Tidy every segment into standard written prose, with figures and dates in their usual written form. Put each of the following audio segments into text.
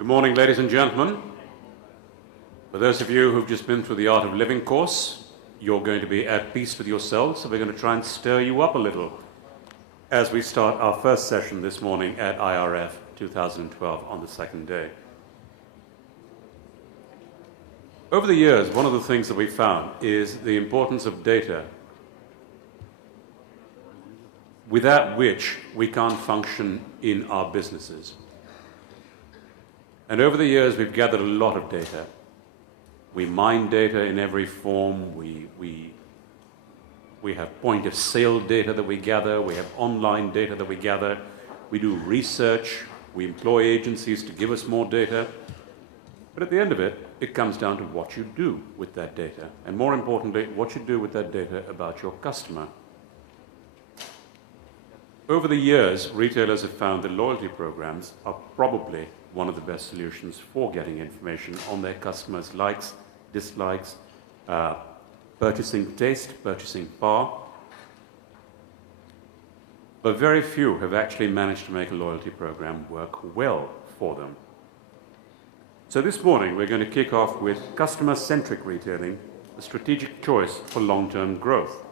Good morning, ladies and gentlemen. For those of you who've just been through the Art of Living course, you're going to be at peace with yourselves, so we're going to try and stir you up a little as we start our first session this morning at IRF 2012 on the second day. Over the years, one of the things that we found is the importance of data, without which we can't function in our businesses. And over the years, we've gathered a lot of data. We mine data in every form. We have point-of-sale data that we gather. We have online data that we gather. We do research. We employ agencies to give us more data. But at the end of it, it comes down to what you do with that data. And more importantly, what you do with that data about your customer. Over the years, retailers have found that loyalty programs are probably one of the best solutions for getting information on their customers' likes, dislikes, purchasing taste, purchasing power. But very few have actually managed to make a loyalty program work well for them. So this morning, we're going to kick off with customer-centric retailing, a strategic choice for long-term growth.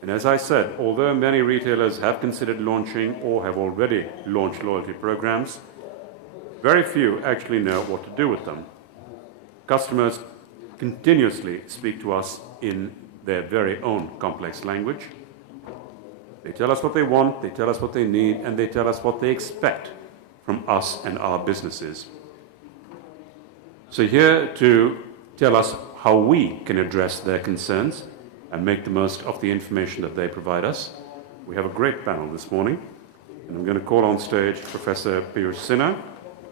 And as I said, although many retailers have considered launching or have already launched loyalty programs, very few actually know what to do with them. Customers continuously speak to us in their very own complex language. They tell us what they want, they tell us what they need, and they tell us what they expect from us and our businesses. So here to tell us how we can address their concerns and make the most of the information that they provide us, we have a great panel this morning. And I'm going to call on stage Professor Piyush Sinha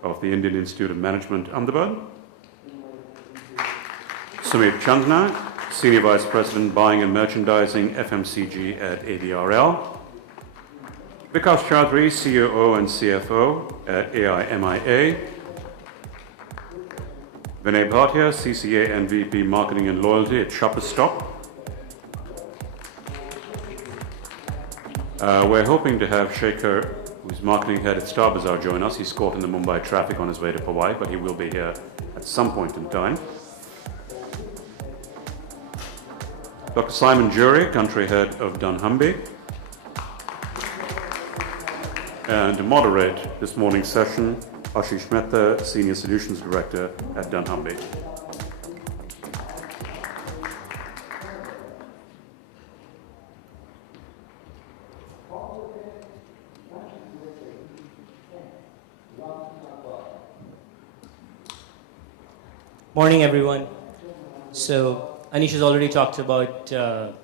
of the Indian Institute of Management, Ahmedabad. Sumit Chandna, Senior Vice President, Buying and Merchandising, FMCG at ADRL. Vikas Chaudhary, COO and CFO at AIMIA. Vinay Bhatia, CCA and VP Marketing and Loyalty at Shoppers Stop. We're hoping to have Shekhar, who's marketing head at Star Bazaar, join us. He's caught in the Mumbai traffic on his way to Powai, but he will be here at some point in time. Dr. Simon Jury, country head of dunnhumby. And to moderate this morning's session, Ashish Mehta, Senior Solutions Director at dunnhumby. Morning, everyone. So Anish has already talked about, the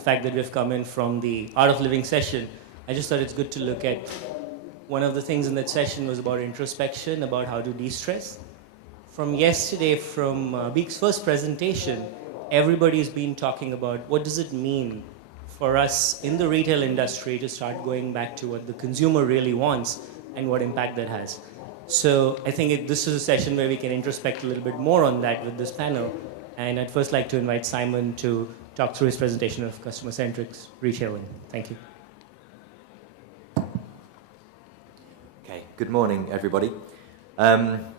fact that we've come in from the Art of Living session. I just thought it's good to look at one of the things in that session was about introspection, about how to de-stress. From yesterday, from Beek's first presentation, everybody's been talking about what does it mean for us in the retail industry to start going back to what the consumer really wants and what impact that has. So I think this is a session where we can introspect a little bit more on that with this panel. And I'd first like to invite Simon to talk through his presentation of customer-centric retailing. Thank you. Okay, good morning, everybody. I'm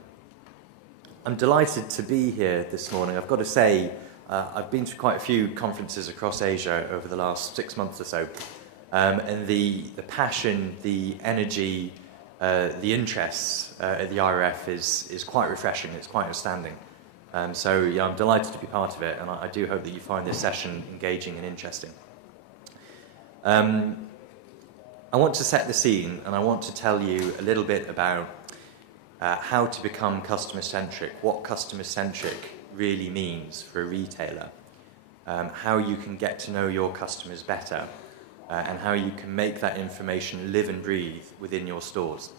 delighted to be here this morning. I've got to say, I've been to quite a few conferences across Asia over the last 6 months or so. And the passion, the energy, the interests at the IRF is quite refreshing. It's quite outstanding. So yeah, I'm delighted to be part of it, and I do hope that you find this session engaging and interesting. I want to set the scene, and I want to tell you a little bit about how to become customer-centric, what customer-centric really means for a retailer, how you can get to know your customers better, and how you can make that information live and breathe within your stores.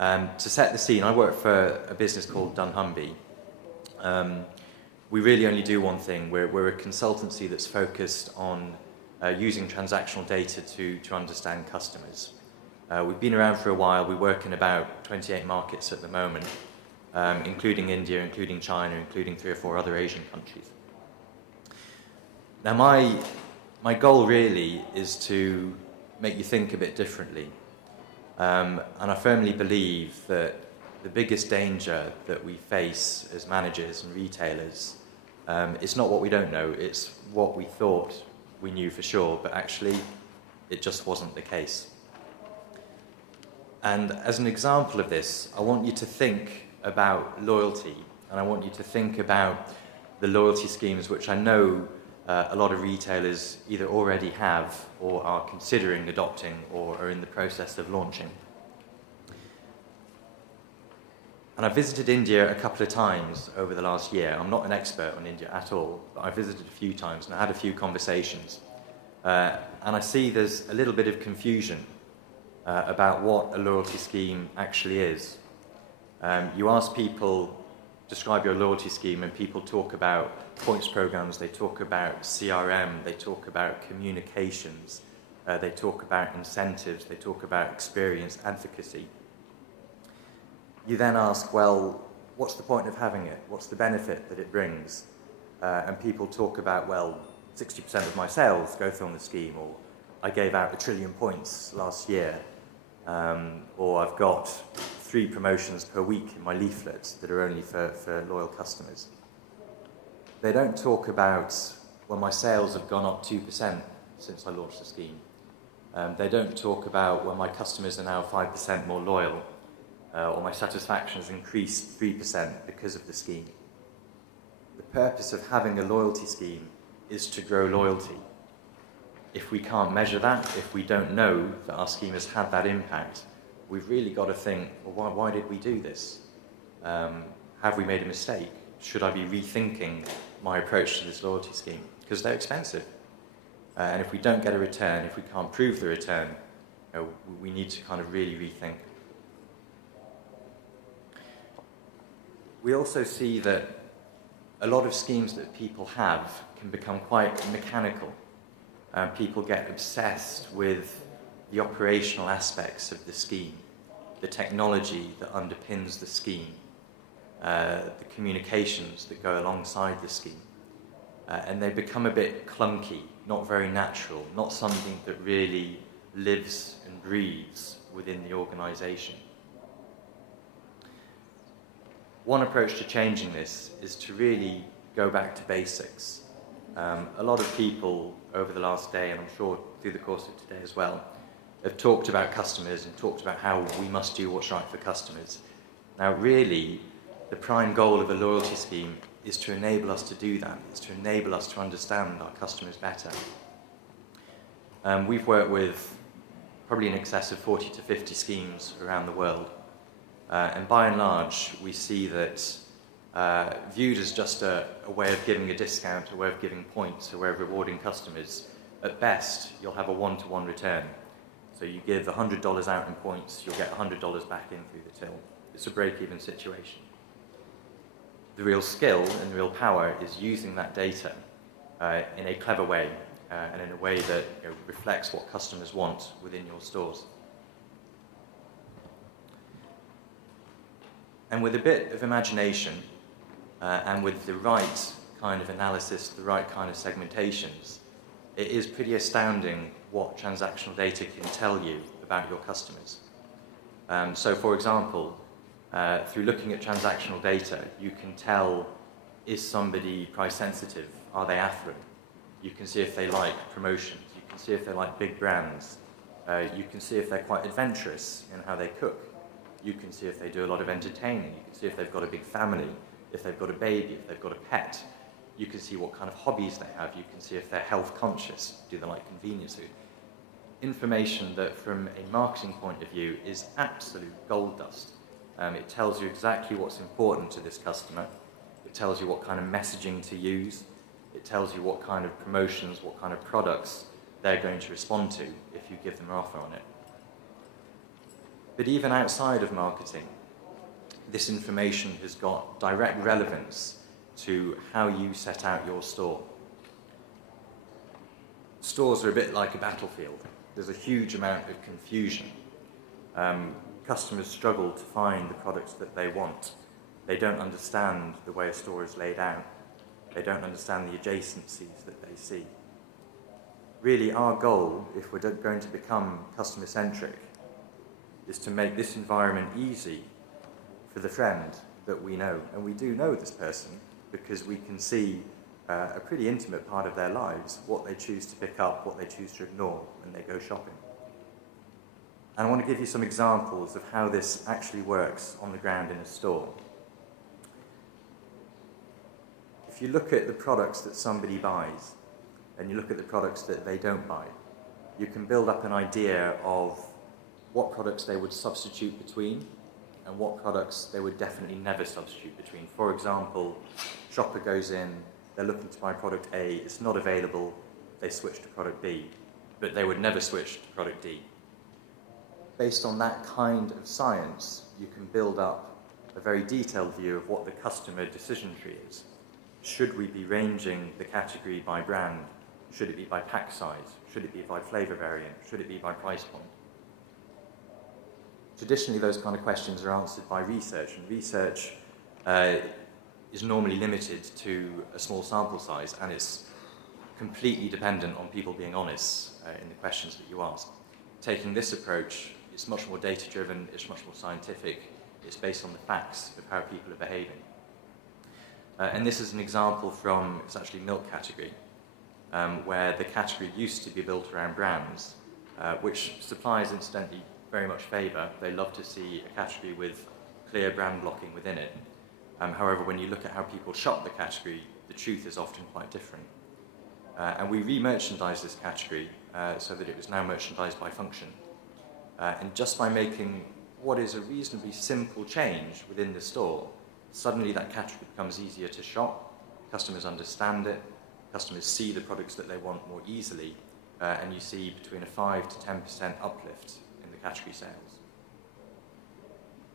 To set the scene, I work for a business called dunnhumby. We really only do one thing. We're a consultancy that's focused on using transactional data to understand customers. We've been around for a while. We work in about 28 markets at the moment, including India, including China, including 3 or 4 other Asian countries. Now, my goal really is to make you think a bit differently. And I firmly believe that the biggest danger that we face as managers and retailers is not what we don't know, it's what we thought we knew for sure, but actually it just wasn't the case. And as an example of this, I want you to think about loyalty, and I want you to think about the loyalty schemes which I know a lot of retailers either already have or are considering adopting or are in the process of launching. And I've visited India a couple of times over the last year. I'm not an expert on India at all, but I visited a few times and I had a few conversations. And I see there's a little bit of confusion about what a loyalty scheme actually is. You ask people, describe your loyalty scheme, and people talk about points programs, they talk about CRM, they talk about communications, they talk about incentives, they talk about experience advocacy. You then ask, well, what's the point of having it? What's the benefit that it brings? And people talk about, well, 60% of my sales go through on the scheme, or I gave out 1 trillion points last year, or I've got 3 promotions per week in my leaflets that are only for loyal customers. They don't talk about, well, my sales have gone up 2% since I launched the scheme. They don't talk about, well, my customers are now 5% more loyal, or my satisfaction has increased 3% because of the scheme. The purpose of having a loyalty scheme is to grow loyalty. If we can't measure that, if we don't know that our scheme has had that impact, we've really got to think, well, why did we do this? Have we made a mistake? Should I be rethinking my approach to this loyalty scheme? Because they're expensive. And if we don't get a return, if we can't prove the return, we need to kind of really rethink. We also see that a lot of schemes that people have can become quite mechanical. People get obsessed with the operational aspects of the scheme, the technology that underpins the scheme, the communications that go alongside the scheme. And they become a bit clunky, not very natural, not something that really lives and breathes within the organisation. One approach to changing this is to really go back to basics. A lot of people over the last day, and I'm sure through the course of today as well, have talked about customers and talked about how we must do what's right for customers. Now, really, the prime goal of a loyalty scheme is to enable us to do that. It's to enable us to understand our customers better. We've worked with probably in excess of 40 to 50 schemes around the world. And by and large, we see that viewed as just a way of giving a discount, a way of giving points, a way of rewarding customers, at best, you'll have a one-to-one return. So you give $100 out in points, you'll get $100 back in through the till. It's a break-even situation. The real skill and the real power is using that data in a clever way and in a way that reflects what customers want within your stores. And with a bit of imagination and with the right kind of analysis, the right kind of segmentations, it is pretty astounding what transactional data can tell you about your customers. So, for example, through looking at transactional data, you can tell, is somebody price sensitive? Are they affluent? You can see if they like promotions. You can see if they like big brands. You can see if they're quite adventurous in how they cook. You can see if they do a lot of entertaining. You can see if they've got a big family, if they've got a baby, if they've got a pet. You can see what kind of hobbies they have. You can see if they're health conscious. Do they like convenience food? Information that, from a marketing point of view, is absolute gold dust. It tells you exactly what's important to this customer. It tells you what kind of messaging to use. It tells you what kind of promotions, what kind of products they're going to respond to if you give them an offer on it. But even outside of marketing, this information has got direct relevance to how you set out your store. Stores are a bit like a battlefield. There's a huge amount of confusion. Customers struggle to find the products that they want. They don't understand the way a store is laid out. They don't understand the adjacencies that they see. Really, our goal, if we're going to become customer-centric, is to make this environment easy for the friend that we know. And we do know this person because we can see a pretty intimate part of their lives, what they choose to pick up, what they choose to ignore when they go shopping. And I want to give you some examples of how this actually works on the ground in a store. If you look at the products that somebody buys, and you look at the products that they don't buy, you can build up an idea of what products they would substitute between and what products they would definitely never substitute between. For example, shopper goes in, they're looking to buy product A, it's not available, they switch to product B, but they would never switch to product D. Based on that kind of science, you can build up a very detailed view of what the customer decision tree is. Should we be ranging the category by brand? Should it be by pack size? Should it be by flavour variant? Should it be by price point? Traditionally, those kind of questions are answered by research, and research is normally limited to a small sample size, and it's completely dependent on people being honest in the questions that you ask. Taking this approach, it's much more data-driven, it's much more scientific, it's based on the facts of how people are behaving. And this is an example from, it's actually milk category, where the category used to be built around brands, which suppliers incidentally very much favour. They love to see a category with clear brand blocking within it. However, when you look at how people shop the category, the truth is often quite different. And we re-merchandised this category so that it was now merchandised by function. And just by making what is a reasonably simple change within the store, suddenly that category becomes easier to shop, customers understand it, customers see the products that they want more easily, and you see between a 5 to 10% uplift in the category sales.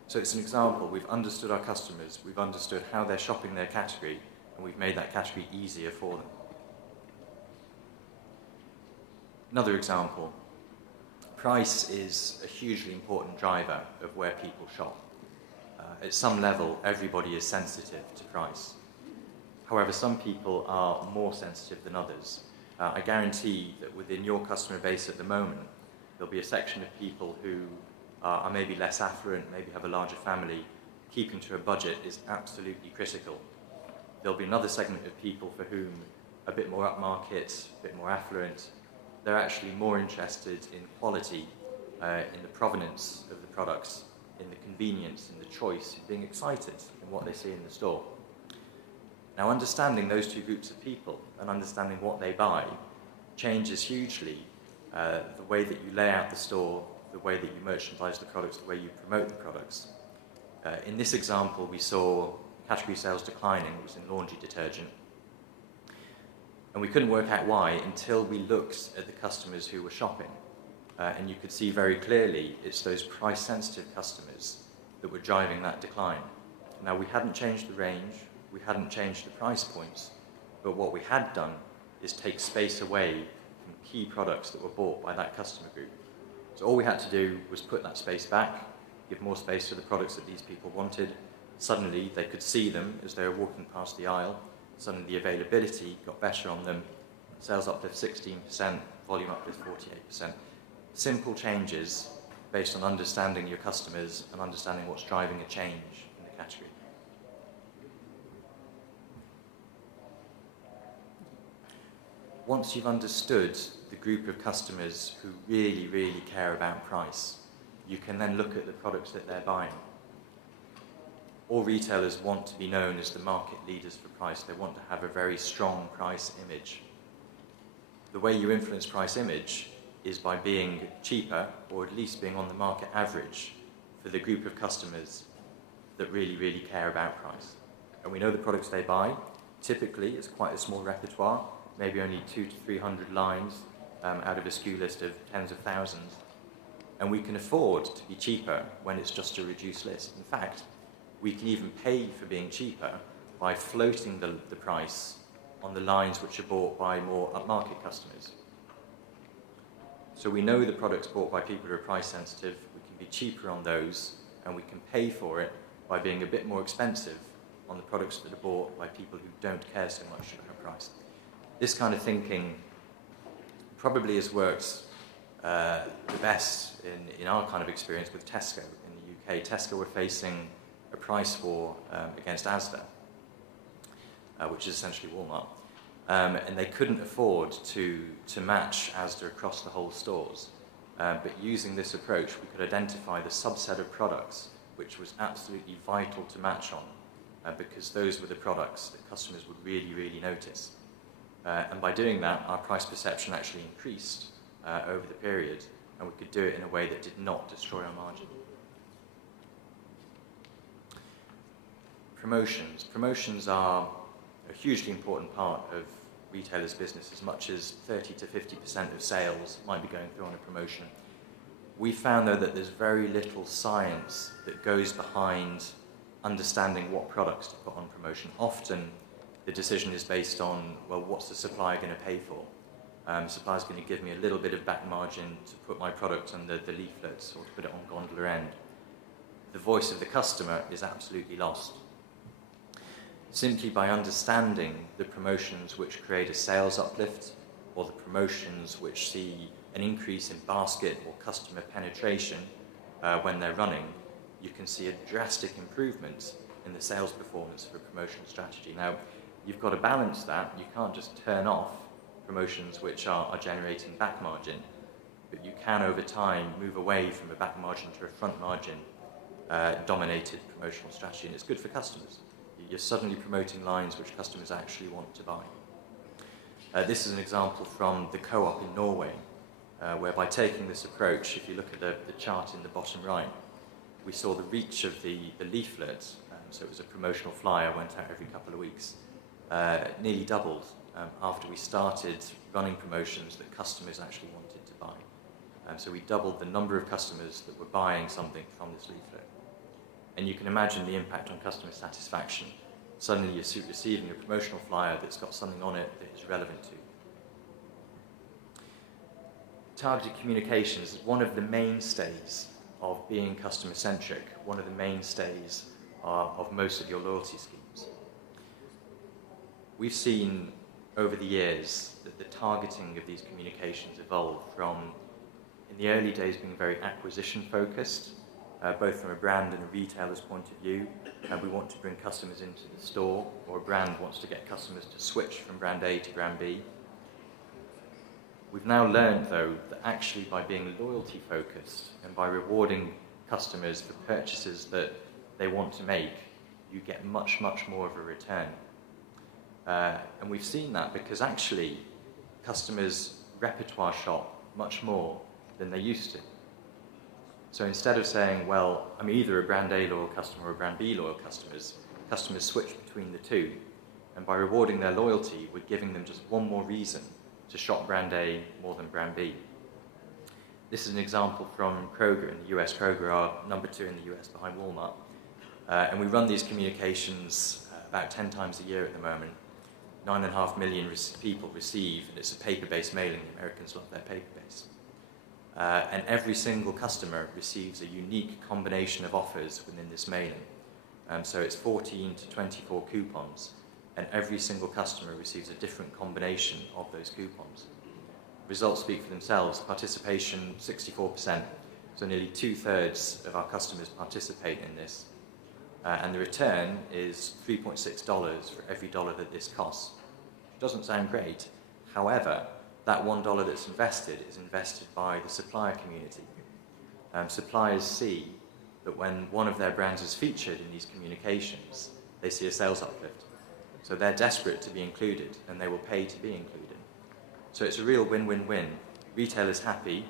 So it's an example. We've understood our customers, we've understood how they're shopping their category, and we've made that category easier for them. Another example. Price is a hugely important driver of where people shop. At some level, everybody is sensitive to price. However, some people are more sensitive than others. I guarantee that within your customer base at the moment, there'll be a section of people who are maybe less affluent, maybe have a larger family. Keeping to a budget is absolutely critical. There'll be another segment of people for whom a bit more upmarket, a bit more affluent, they're actually more interested in quality, in the provenance of the products, in the convenience, in the choice, in being excited in what they see in the store. Now, understanding those two groups of people and understanding what they buy changes hugely the way that you lay out the store, the way that you merchandise the products, the way you promote the products. In this example, we saw category sales declining. It was in laundry detergent. And we couldn't work out why until we looked at the customers who were shopping. And you could see very clearly it's those price-sensitive customers that were driving that decline. Now, we hadn't changed the range, we hadn't changed the price points, but what we had done is take space away from key products that were bought by that customer group. So all we had to do was put that space back, give more space to the products that these people wanted. Suddenly, they could see them as they were walking past the aisle. Suddenly, the availability got better on them. Sales uplift 16%, volume uplift 48%. Simple changes based on understanding your customers and understanding what's driving a change in the category. Once you've understood the group of customers who really, really care about price, you can then look at the products that they're buying. All retailers want to be known as the market leaders for price. They want to have a very strong price image. The way you influence price image is by being cheaper, or at least being on the market average for the group of customers that really, really care about price. And we know the products they buy. Typically, it's quite a small repertoire, maybe only 200 to 300 lines out of a SKU list of tens of thousands. And we can afford to be cheaper when it's just a reduced list. In fact, we can even pay for being cheaper by floating the price on the lines which are bought by more upmarket customers. So we know the products bought by people who are price sensitive, we can be cheaper on those, and we can pay for it by being a bit more expensive on the products that are bought by people who don't care so much about price. This kind of thinking probably has worked the best in our kind of experience with Tesco in the UK. Tesco were facing a price war against Asda, which is essentially Walmart. And they couldn't afford to match Asda across the whole stores. But using this approach, we could identify the subset of products which was absolutely vital to match on, because those were the products that customers would really, really notice. And by doing that, our price perception actually increased over the period, and we could do it in a way that did not destroy our margin. Promotions. Promotions are a hugely important part of retailers' business. As much as 30 to 50% of sales might be going through on a promotion. We found, though, that there's very little science that goes behind understanding what products to put on promotion. Often, the decision is based on, well, what's the supplier going to pay for? The supplier's going to give me a little bit of back margin to put my product on the leaflets or to put it on gondola end. The voice of the customer is absolutely lost. Simply by understanding the promotions which create a sales uplift, or the promotions which see an increase in basket or customer penetration when they're running, you can see a drastic improvement in the sales performance of a promotional strategy. Now, you've got to balance that. You can't just turn off promotions which are generating back margin, but you can over time move away from a back margin to a front margin dominated promotional strategy, and it's good for customers. You're suddenly promoting lines which customers actually want to buy. This is an example from the Co-op in Norway, where by taking this approach, if you look at the chart in the bottom right, we saw the reach of the leaflet, so it was a promotional flyer, went out every couple of weeks, nearly doubled after we started running promotions that customers actually wanted to buy. So we doubled the number of customers that were buying something from this leaflet. And you can imagine the impact on customer satisfaction. Suddenly you're receiving a promotional flyer that's got something on it that is relevant to you. Targeted communications is one of the mainstays of being customer-centric, one of the mainstays of most of your loyalty schemes. We've seen over the years that the targeting of these communications evolved from, in the early days, being very acquisition-focused, both from a brand and a retailer's point of view. We want to bring customers into the store, or a brand wants to get customers to switch from brand A to brand B. We've now learned, though, that actually by being loyalty focused and by rewarding customers for purchases that they want to make, you get much, much more of a return. And we've seen that because actually customers repertoire shop much more than they used to. So instead of saying, well, I'm either a brand A loyal customer or a brand B loyal customers switch between the two. And by rewarding their loyalty, we're giving them just one more reason to shop brand A more than brand B. This is an example from Kroger in the US. Kroger are number 2 in the US behind Walmart. And we run these communications about 10 times a year at the moment. 9.5 million people receive, and it's a paper-based mailing. The Americans love their paper-based. And every single customer receives a unique combination of offers within this mailing. So it's 14 to 24 coupons, and every single customer receives a different combination of those coupons. Results speak for themselves. Participation, 64%. So nearly 2/3 of our customers participate in this. And the return is $3.6 for every dollar that this costs. It doesn't sound great. However, that $1 that's invested is invested by the supplier community. Suppliers see that when one of their brands is featured in these communications, they see a sales uplift. So they're desperate to be included, and they will pay to be included. So it's a real win-win-win. Retailers happy,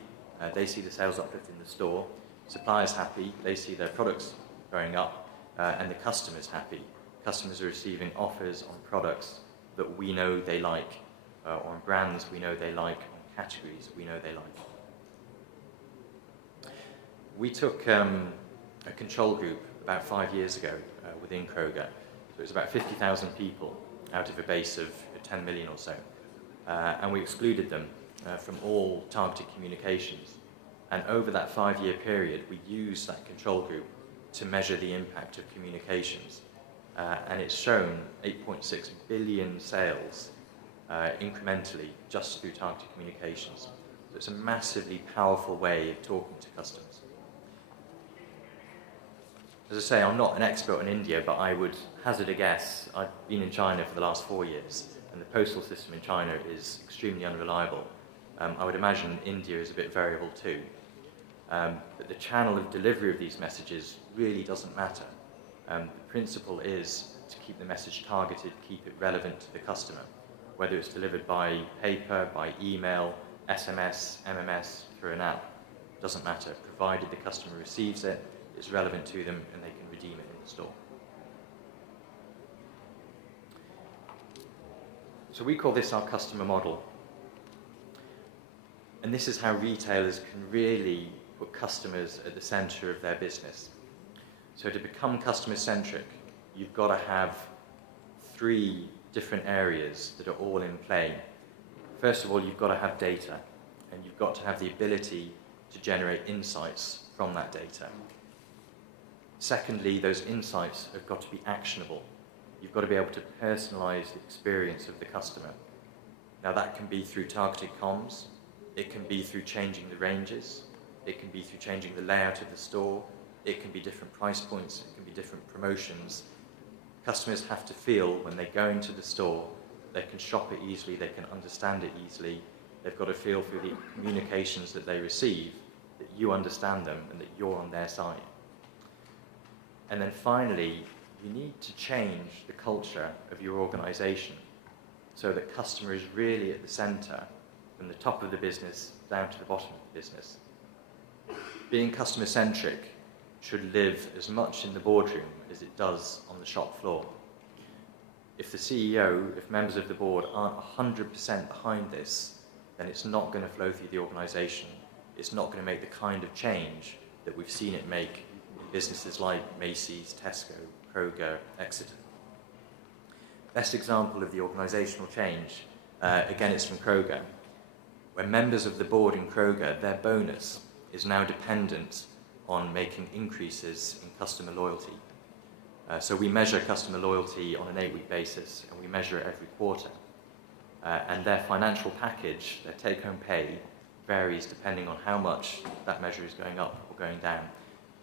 they see the sales uplift in the store. Suppliers happy, they see their products going up, and the customers happy. Customers are receiving offers on products that we know they like, or on brands we know they like, on categories we know they like. We took a control group about 5 years ago within Kroger. So it was about 50,000 people out of a base of 10 million or so. And we excluded them from all targeted communications. And over that 5-year period, we used that control group to measure the impact of communications. And it's shown 8.6 billion sales incrementally just through targeted communications. So it's a massively powerful way of talking to customers. As I say, I'm not an expert in India, but I would hazard a guess. I've been in China for the last 4 years, and the postal system in China is extremely unreliable. I would imagine India is a bit variable too. But the channel of delivery of these messages really doesn't matter. The principle is to keep the message targeted, keep it relevant to the customer, whether it's delivered by paper, by email, SMS, MMS, through an app. Doesn't matter, provided the customer receives it, it's relevant to them, and they can redeem it in the store. So we call this our customer model. And this is how retailers can really put customers at the centre of their business. So to become customer-centric, you've got to have 3 different areas that are all in play. First of all, you've got to have data, and you've got to have the ability to generate insights from that data. Secondly, those insights have got to be actionable. You've got to be able to personalise the experience of the customer. Now that can be through targeted comms, it can be through changing the ranges, it can be through changing the layout of the store, it can be different price points, it can be different promotions. Customers have to feel when they go into the store, they can shop it easily, they can understand it easily, they've got to feel through the communications that they receive that you understand them and that you're on their side. And then finally, you need to change the culture of your organisation so that customer is really at the centre, from the top of the business down to the bottom of the business. Being customer-centric should live as much in the boardroom as it does on the shop floor. If the CEO, if members of the board aren't 100% behind this, then it's not going to flow through the organisation. It's not going to make the kind of change that we've seen it make in businesses like Macy's, Tesco, Kroger, Exeter. Best example of the organisational change, again, it's from Kroger. When members of the board in Kroger, their bonus is now dependent on making increases in customer loyalty. So we measure customer loyalty on an 8-week basis, and we measure it every quarter. And their financial package, their take-home pay, varies depending on how much that measure is going up or going down.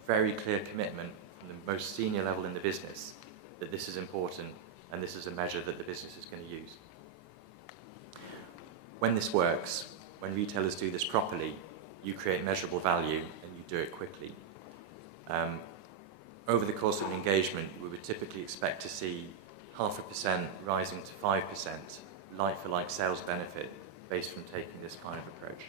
Very clear commitment from the most senior level in the business that this is important and this is a measure that the business is going to use. When this works, when retailers do this properly, you create measurable value and you do it quickly. Over the course of an engagement, we would typically expect to see 0.5% rising to 5% like-for-like sales benefit based from taking this kind of approach.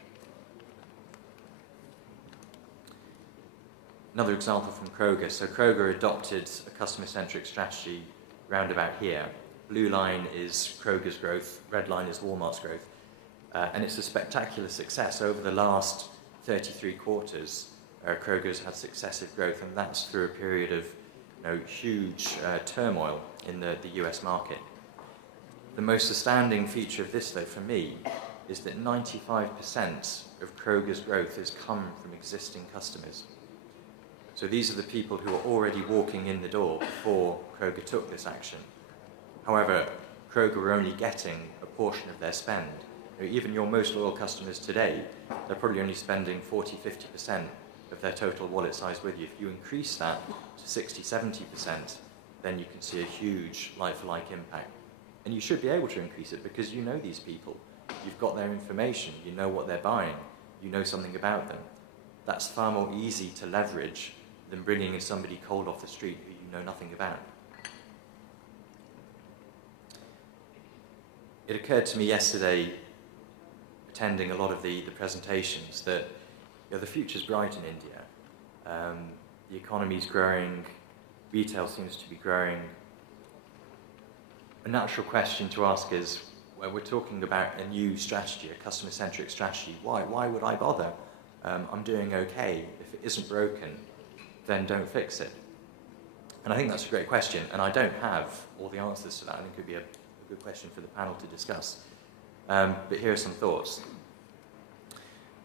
Another example from Kroger. So Kroger adopted a customer-centric strategy round about here. Blue line is Kroger's growth, red line is Walmart's growth. And it's a spectacular success. Over the last 33 quarters, Kroger's had successive growth, and that's through a period of huge turmoil in the US market. The most astounding feature of this, though, for me, is that 95% of Kroger's growth has come from existing customers. So these are the people who are already walking in the door before Kroger took this action. However, Kroger were only getting a portion of their spend. Even your most loyal customers today, they're probably only spending 40-50% of their total wallet size with you. If you increase that to 60-70%, then you can see a huge like-for-like impact. And you should be able to increase it because you know these people. You've got their information, you know what they're buying, you know something about them. That's far more easy to leverage than bringing in somebody cold off the street who you know nothing about. It occurred to me yesterday, attending a lot of the presentations, that the future's bright in India. The economy's growing, retail seems to be growing. A natural question to ask is, when we're talking about a new strategy, a customer-centric strategy, why would I bother? I'm doing okay. If it isn't broken, then don't fix it. And I think that's a great question, and I don't have all the answers to that. I think it could be a good question for the panel to discuss. But here are some thoughts.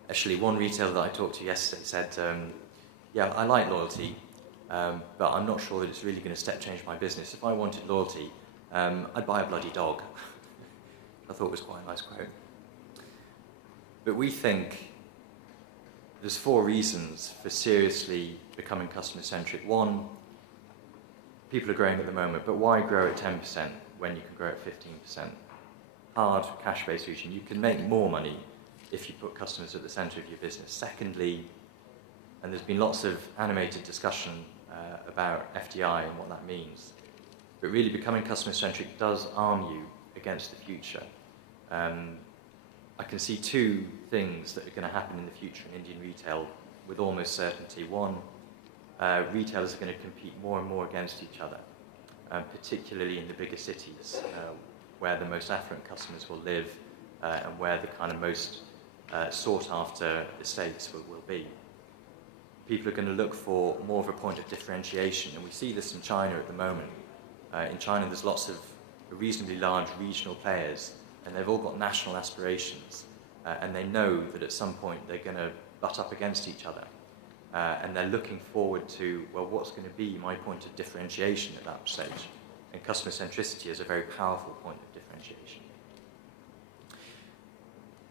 Actually, one retailer that I talked to yesterday said, yeah, I like loyalty, but I'm not sure that it's really going to step change my business. If I wanted loyalty, I'd buy a bloody dog. I thought it was quite a nice quote. But we think there's 4 reasons for seriously becoming customer-centric. 1, people are growing at the moment, but why grow at 10% when you can grow at 15%? Hard, cash-based reason. You can make more money if you put customers at the centre of your business. Secondly, and there's been lots of animated discussion about FDI and what that means, but really becoming customer-centric does arm you against the future. I can see 2 things that are going to happen in the future in Indian retail with almost certainty. 1, retailers are going to compete more and more against each other, particularly in the bigger cities, where the most affluent customers will live and where the kind of most sought-after estates will be. People are going to look for more of a point of differentiation, and we see this in China at the moment. In China, there's lots of reasonably large regional players, and they've all got national aspirations, and they know that at some point they're going to butt up against each other, and they're looking forward to, well, what's going to be my point of differentiation at that stage? And customer centricity is a very powerful point of differentiation.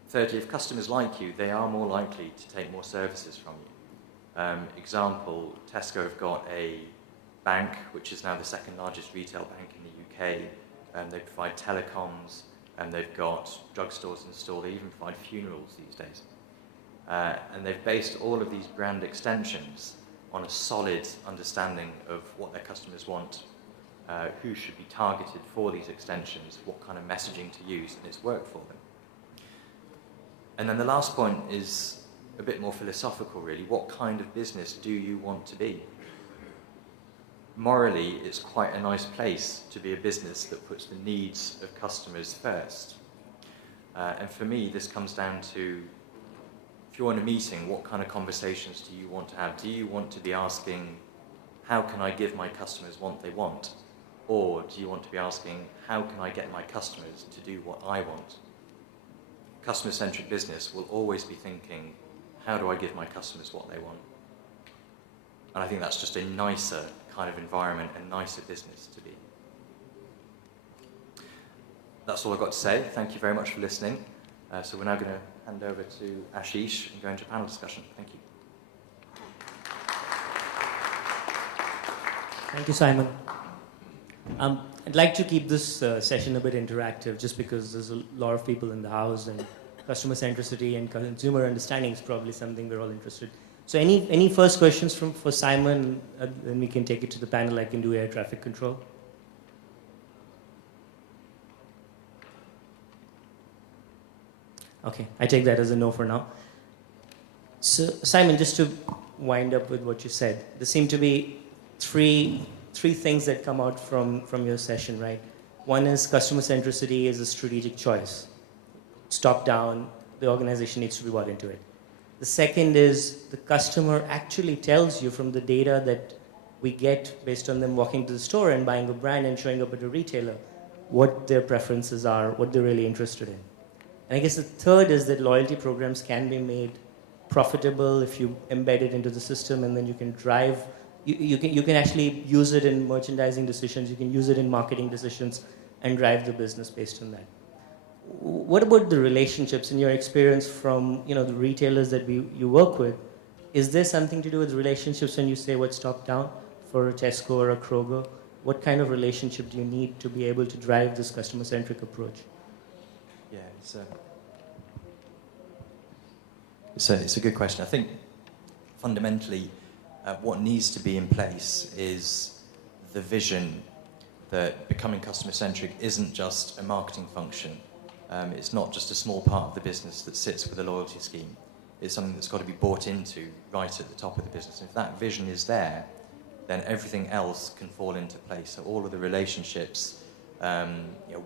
Thirdly, if customers like you, they are more likely to take more services from you. Example, Tesco have got a bank, which is now the 2nd largest retail bank in the UK, and they provide telecoms, and they've got drugstores in store. They even provide funerals these days. And they've based all of these brand extensions on a solid understanding of what their customers want, who should be targeted for these extensions, what kind of messaging to use, and it's worked for them. And then the last point is a bit more philosophical, really. What kind of business do you want to be? Morally, it's quite a nice place to be a business that puts the needs of customers first. And for me, this comes down to, if you're in a meeting, what kind of conversations do you want to have? Do you want to be asking, how can I give my customers what they want? Or do you want to be asking, how can I get my customers to do what I want? Customer-centric business will always be thinking, how do I give my customers what they want? And I think that's just a nicer kind of environment, a nicer business to be. That's all I've got to say. Thank you very much for listening. So we're now going to hand over to Ashish and go into panel discussion. Thank you. Thank you, Simon. I'd like to keep this session a bit interactive, just because there's a lot of people in the house, and customer centricity and consumer understanding is probably something we're all interested in. So any first questions for Simon, then we can take it to the panel. I can do air traffic control. Okay, I take that as a no for now. So Simon, just to wind up with what you said, there seem to be three things that come out from your session, right? One is customer centricity is a strategic choice. It's top down, the organization needs to be bought into it. The second is the customer actually tells you from the data that we get based on them walking to the store and buying a brand and showing up at a retailer, what their preferences are, what they're really interested in. And I guess the third is that loyalty programs can be made profitable if you embed it into the system, and then you can drive, you can actually use it in merchandising decisions, you can use it in marketing decisions and drive the business based on that. What about the relationships in your experience from the retailers that you work with? Is there something to do with relationships when you say what's top down for a Tesco or a Kroger? What kind of relationship do you need to be able to drive this customer-centric approach? Yeah, it's a good question. I think fundamentally what needs to be in place is the vision that becoming customer-centric isn't just a marketing function. It's not just a small part of the business that sits with a loyalty scheme. It's something that's got to be bought into right at the top of the business. And if that vision is there, then everything else can fall into place. So all of the relationships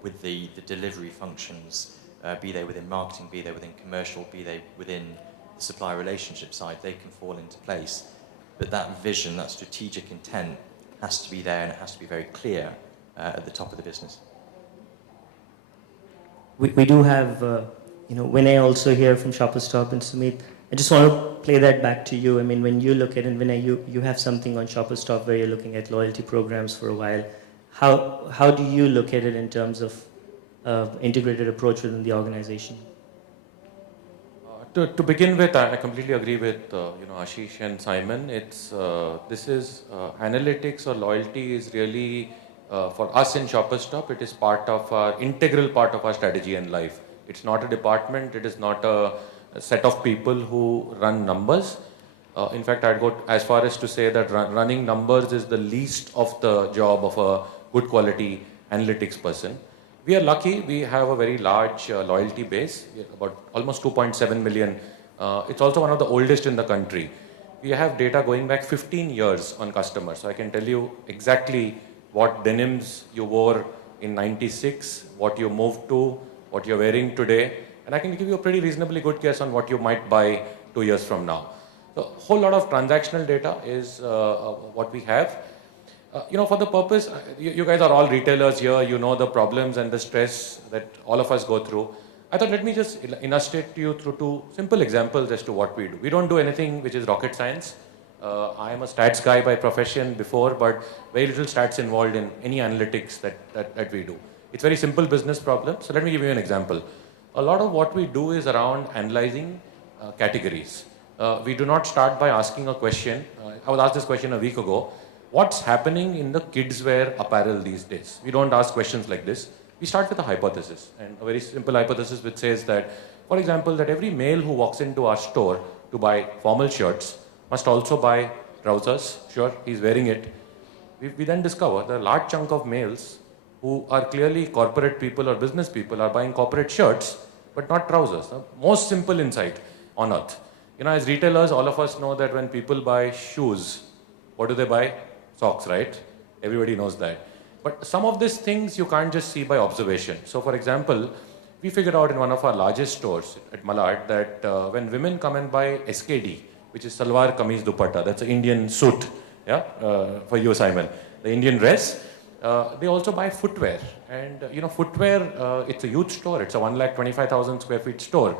with the delivery functions, be they within marketing, be they within commercial, be they within the supplier relationship side, they can fall into place. But that vision, that strategic intent, has to be there, and it has to be very clear at the top of the business. We do have, Vinay also here from Shoppers Stop, and Sumit. I just want to play that back to you. I mean, when you look at it, Vinay, you have something on Shoppers Stop where you're looking at loyalty programs for a while. How do you look at it in terms of integrated approach within the organization? To begin with, I completely agree with Ashish and Simon. Analytics or loyalty is really for us in Shoppers Stop. It is integral part of our strategy and life. It's not a department. It is not a set of people who run numbers. In fact, I'd go as far as to say that running numbers is the least of the job of a good quality analytics person. We are lucky, we have a very large loyalty base, about almost 2.7 million. It's also one of the oldest in the country. We have data going back 15 years on customers. So I can tell you exactly what denims you wore in 96, what you moved to, what you're wearing today. And I can give you a pretty reasonably good guess on what you might buy 2 years from now. So a whole lot of transactional data is what we have. For the purpose, you guys are all retailers here, you know the problems and the stress that all of us go through. I thought let me just illustrate to you through 2 simple examples as to what we do. We don't do anything which is rocket science. I am a stats guy by profession before, but very little stats involved in any analytics that we do. It's very simple business problem. So let me give you an example. A lot of what we do is around analyzing categories. We do not start by asking a question. I was asked this question a week ago. What's happening in the kids wear apparel these days? We don't ask questions like this. We start with a hypothesis, and a very simple hypothesis which says that, for example, that every male who walks into our store to buy formal shirts must also buy trousers. Sure, he's wearing it. We then discover that a large chunk of males who are clearly corporate people or business people are buying corporate shirts, but not trousers. The most simple insight on earth. As retailers, all of us know that when people buy shoes, what do they buy? Socks, right? Everybody knows that. But some of these things you can't just see by observation. So for example, we figured out in one of our largest stores at Malad that when women come and buy SKD, which is Salwar Kameez Dupatta, that's an Indian suit, for you, Simon, the Indian dress, they also buy footwear. And footwear, it's a huge store. It's a 125,000 square feet store.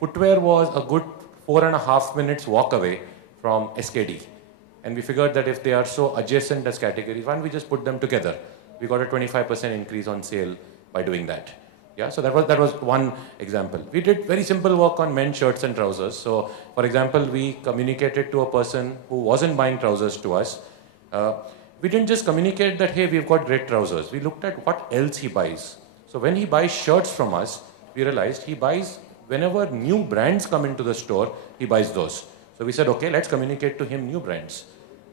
Footwear was a good 4.5 minutes walk away from SKD. And we figured that if they are so adjacent as categories, why don't we just put them together? We got a 25% increase on sale by doing that. Yeah, so that was one example. We did very simple work on men's shirts and trousers. So, for example, we communicated to a person who wasn't buying trousers to us. We didn't just communicate that, hey, we've got great trousers. We looked at what else he buys. So when he buys shirts from us, we realized he buys, whenever new brands come into the store, he buys those. So we said, okay, let's communicate to him new brands.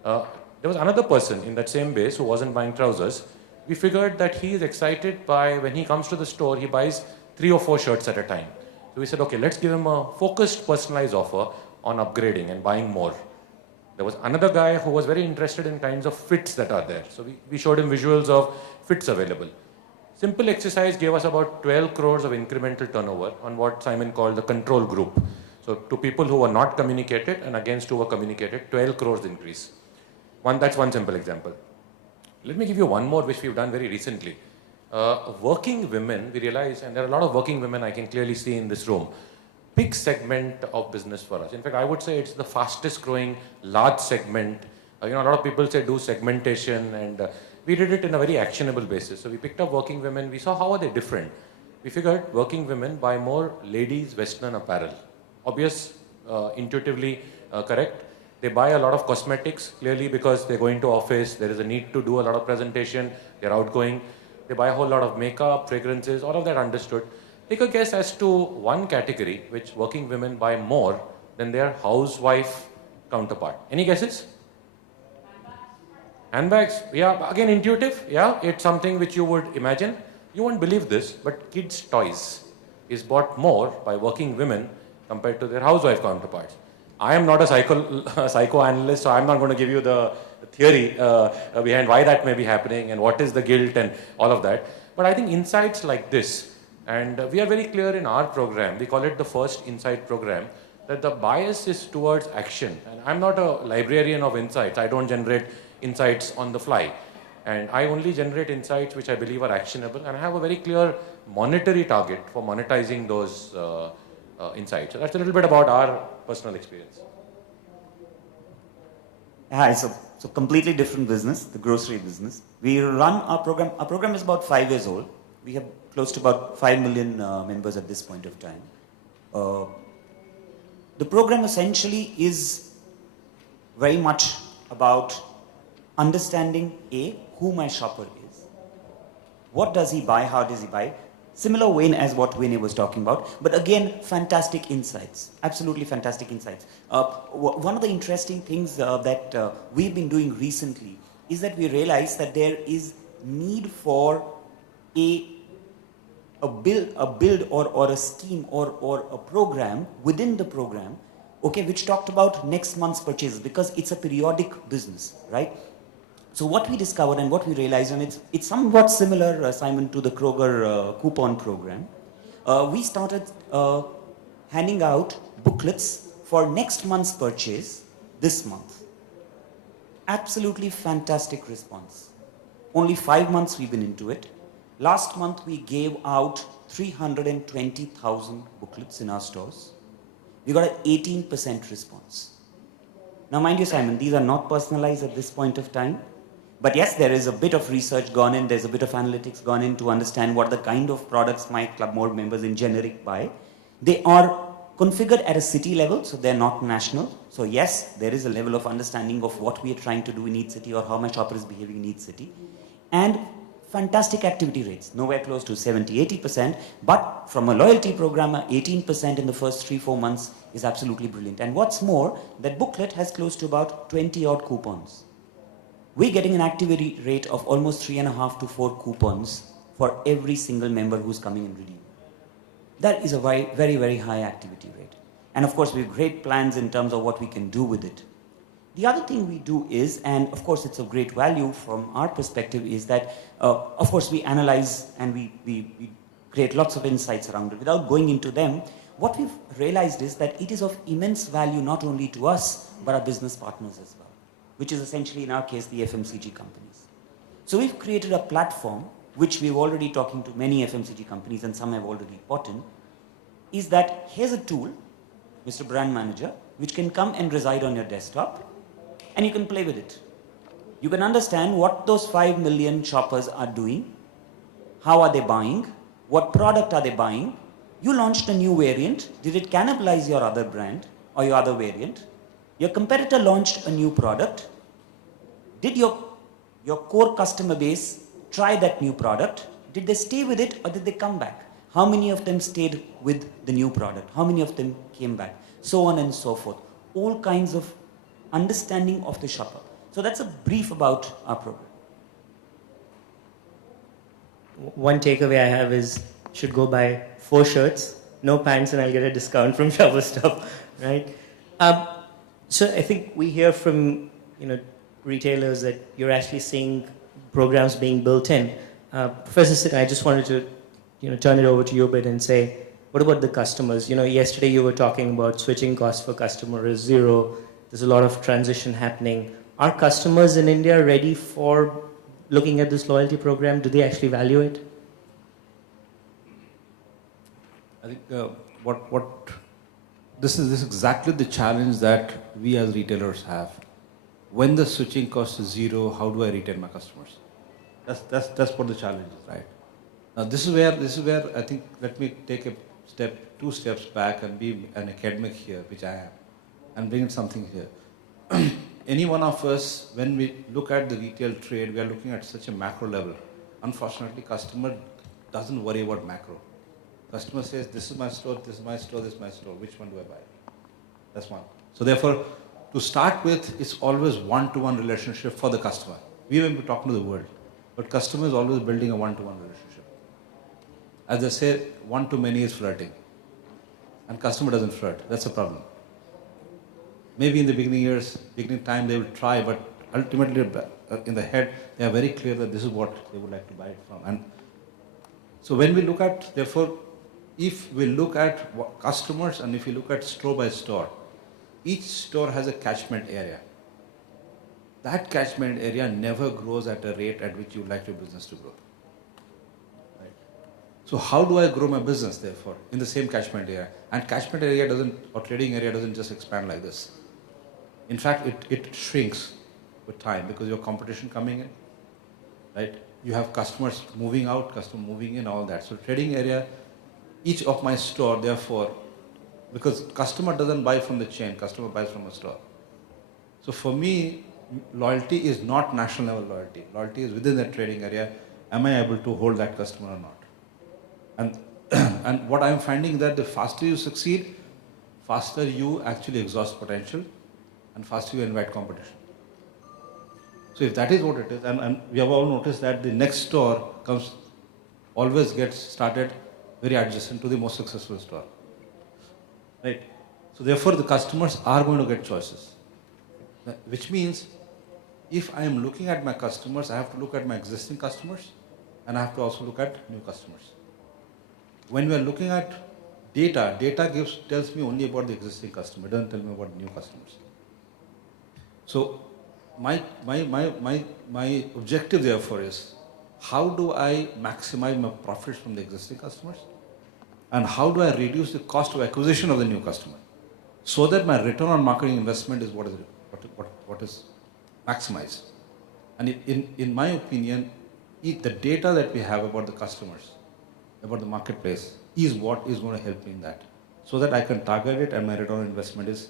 There was another person in that same base who wasn't buying trousers. We figured that he is excited by, when he comes to the store, he buys 3 or 4 shirts at a time. So we said, okay, let's give him a focused, personalized offer on upgrading and buying more. There was another guy who was very interested in kinds of fits that are there. So we showed him visuals of fits available. Simple exercise gave us about 12 crores of incremental turnover on what Simon called the control group. So to people who were not communicated and against who were communicated, 12 crores increase. That's one simple example. Let me give you one more which we've done very recently. Working women, we realize, and there are a lot of working women I can clearly see in this room, big segment of business for us. In fact, I would say it's the fastest growing large segment. A lot of people say do segmentation, and we did it in a very actionable basis. So we picked up working women, we saw how are they different. We figured working women buy more ladies' western apparel. Obvious, intuitively correct. They buy a lot of cosmetics, clearly because they're going to office, there is a need to do a lot of presentation, they're outgoing. They buy a whole lot of makeup, fragrances, all of that understood. Take a guess as to one category which working women buy more than their housewife counterpart. Any guesses? Handbags. Yeah, again intuitive. Yeah, it's something which you would imagine. You won't believe this, but kids' toys is bought more by working women compared to their housewife counterparts. I am not a psychoanalyst, so I'm not going to give you the theory behind why that may be happening and what is the guilt and all of that. But I think insights like this, and we are very clear in our program, we call it the First Insight program, that the bias is towards action. And I'm not a librarian of insights. I don't generate insights on the fly. And I only generate insights which I believe are actionable. And I have a very clear monetary target for monetizing those insights. So that's a little bit about our personal experience. Hi, so completely different business, the grocery business. We run our program. Our program is about 5 years old. We have close to about 5 million members at this point of time. The program essentially is very much about understanding who my shopper is, what does he buy, how does he buy, similar vein as what Vinay was talking about, but again, fantastic insights, absolutely fantastic insights. One of the interesting things that we've been doing recently is that we realized that there is need for a build or a scheme or a program within the program, okay, which talked about next month's purchases, because it's a periodic business, right? So what we discovered and what we realized, and it's somewhat similar, Simon, to the Kroger coupon program. We started handing out booklets for next month's purchase this month. Absolutely fantastic response. Only 5 months we've been into it. Last month we gave out 320,000 booklets in our stores. We got an 18% response. Now mind you, Simon, these are not personalized at this point of time. But yes, there is a bit of research gone in, there's a bit of analytics gone in to understand what the kind of products my Club More members in generic buy. They are configured at a city level, so they're not national. So yes, there is a level of understanding of what we are trying to do in each city or how my shopper is behaving in each city. And fantastic activity rates, nowhere close to 70-80%, but from a loyalty program, 18% in the first 3-4 months is absolutely brilliant. And what's more, that booklet has close to about 20 odd coupons. We're getting an activity rate of almost 3.5 to 4 coupons for every single member who's coming and redeeming. That is a very, very, very high activity rate. And of course, we have great plans in terms of what we can do with it. The other thing we do is, and of course it's of great value from our perspective, is that, of course, we analyze and we create lots of insights around it. Without going into them, what we've realized is that it is of immense value not only to us, but our business partners as well, which is essentially, in our case, the FMCG companies. So we've created a platform, which we've already talking to many FMCG companies, and some have already bought in, is that here's a tool, Mr. Brand Manager, which can come and reside on your desktop, and you can play with it. You can understand what those 5 million shoppers are doing, how are they buying, what product are they buying. You launched a new variant, did it cannibalize your other brand or your other variant? Your competitor launched a new product. Did your core customer base try that new product? Did they stay with it or did they come back? How many of them stayed with the new product? How many of them came back? So on and so forth. All kinds of understanding of the shopper. So that's a brief about our program. One takeaway I have is, should go buy 4 shirts, no pants, and I'll get a discount from Shopper Stop, right? So I think we hear from retailers that you're actually seeing programs being built in. Professor Sin, I just wanted to turn it over to you a bit and say, what about the customers? Yesterday you were talking about switching costs for customer is 0. There's a lot of transition happening. Are customers in India ready for looking at this loyalty program? Do they actually value it? I think this is exactly the challenge that we as retailers have. When the switching cost is 0, how do I retain my customers? That's what the challenge is, right? Now this is where I think, let me take a step, 2 steps back and be an academic here, which I am, and bring in something here. Any one of us, when we look at the retail trade, we are looking at such a macro level. Unfortunately, customer doesn't worry about macro. Customer says, this is my store, this is my store, this is my store. Which one do I buy? That's one. So therefore, to start with, it's always one-to-one relationship for the customer. We may be talking to the world, but customer is always building a one-to-one relationship. As they say, one-to-many is flirting. And customer doesn't flirt. That's a problem. Maybe in the beginning time, they will try, but ultimately in the head, they are very clear that this is what they would like to buy it from. And so when we look at, therefore, if we look at customers and if you look at store by store, each store has a catchment area. That catchment area never grows at a rate at which you would like your business to grow. Right? So how do I grow my business, therefore, in the same catchment area? And catchment area or trading area doesn't just expand like this. In fact, it shrinks with time because your competition coming in, right? You have customers moving out, customer moving in, all that. So trading area, each of my store, therefore, because customer doesn't buy from the chain, customer buys from a store. So for me, loyalty is not national level loyalty. Loyalty is within that trading area. Am I able to hold that customer or not? And and what I'm finding that the faster you succeed, faster you actually exhaust potential, and faster you invite competition. So if that is what it is, and we have all noticed that the next store always gets started very adjacent to the most successful store. Right? So therefore the customers are going to get choices. Which means if I am looking at my customers, I have to look at my existing customers and I have to also look at new customers. When we are looking at data tells me only about the existing customer, it doesn't tell me about new customers. So my objective therefore is, how do I maximize my profits from the existing customers? And how do I reduce the cost of acquisition of the new customer? So that my return on marketing investment is what is maximized. And in my opinion, the data that we have about the customers, about the marketplace, is what is going to help me in that. So that I can target it and my return on investment is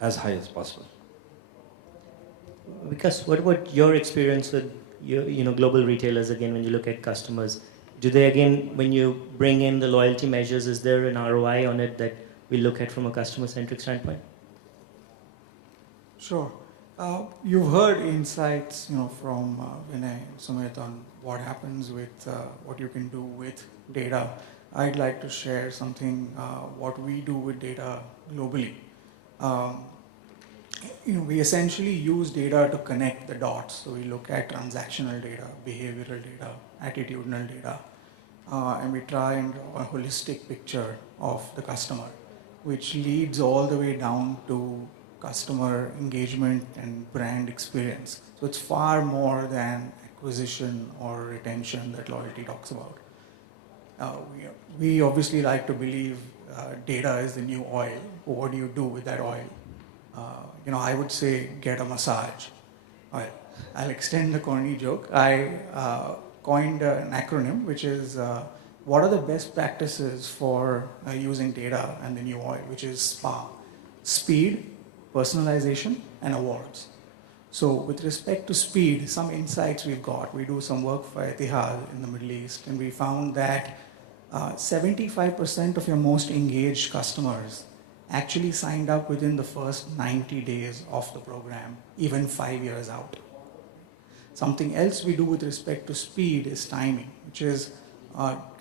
as high as possible. Because what about your experience with global retailers again when you look at customers? Do they again, when you bring in the loyalty measures, is there an ROI on it that we look at from a customer-centric standpoint? Sure. You've heard insights, from Vinay and Sumit on what happens with what you can do with data. I'd like to share something what we do with data globally. We essentially use data to connect the dots. So we look at transactional data, behavioral data, attitudinal data, and we try and draw a holistic picture of the customer, which leads all the way down to customer engagement and brand experience. So it's far more than acquisition or retention that loyalty talks about. We obviously like to believe data is the new oil. What do you do with that oil? I would say get a massage. I'll extend the corny joke. I coined an acronym, which is what are the best practices for using data and the new oil, which is SPA. Speed, personalization, and awards. So with respect to speed, some insights we've got. We do some work for Etihad in the Middle East, and we found that 75% of your most engaged customers actually signed up within the first 90 days of the program, even 5 years out. Something else we do with respect to speed is timing, which is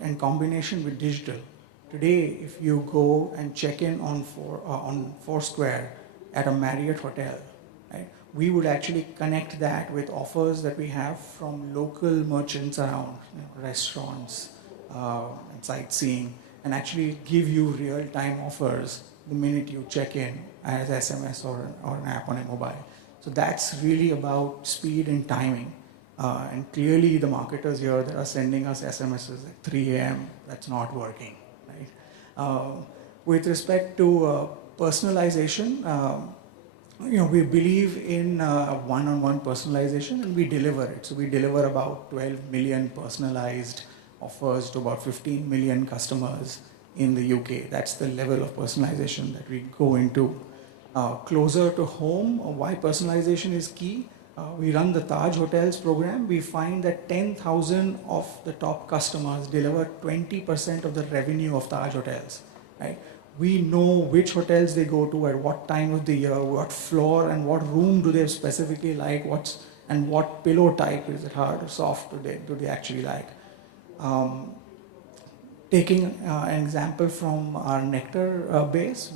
in combination with digital. Today, if you go and check in on Foursquare at a Marriott hotel, right, we would actually connect that with offers that we have from local merchants around, restaurants and sightseeing, and actually give you real-time offers the minute you check in as SMS or an app on a mobile. So that's really about speed and timing. And clearly the marketers here that are sending us SMSs at 3 a.m., that's not working. Right? With respect to personalization, we believe in one-on-one personalization, and we deliver it. So we deliver about 12 million personalized offers to about 15 million customers in the UK. That's the level of personalization that we go into. Closer to home, why personalization is key. We run the Taj Hotels program. We find that 10,000 of the top customers deliver 20% of the revenue of Taj Hotels. Right? We know which hotels they go to, at what time of the year, what floor and what room do they specifically like, and what pillow type, is it hard or soft, do they actually like. Taking an example from our Nectar base,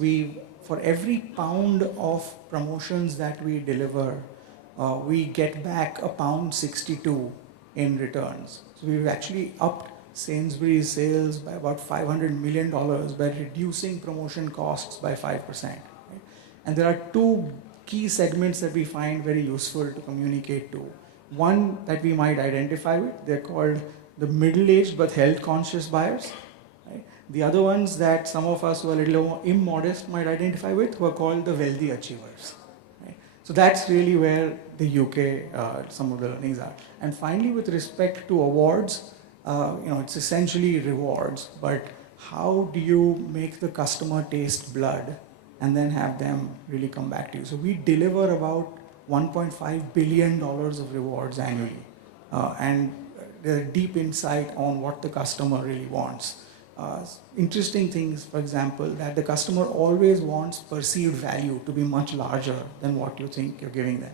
for every pound of promotions that we deliver, we get back £1.62 in returns. So we've actually upped Sainsbury's sales by about $500 million by reducing promotion costs by 5%. Right? And there are two key segments that we find very useful to communicate to. One that we might identify with, they're called the middle-aged but health-conscious buyers. Right? The other ones that some of us who are a little more immodest might identify with, who are called the wealthy achievers. Right? So that's really where the UK, some of the learnings are. And finally, with respect to awards, it's essentially rewards, but how do you make the customer taste blood and then have them really come back to you? So we deliver about $1.5 billion of rewards annually. And there's a deep insight on what the customer really wants. Interesting things, for example, that the customer always wants perceived value to be much larger than what you think you're giving them.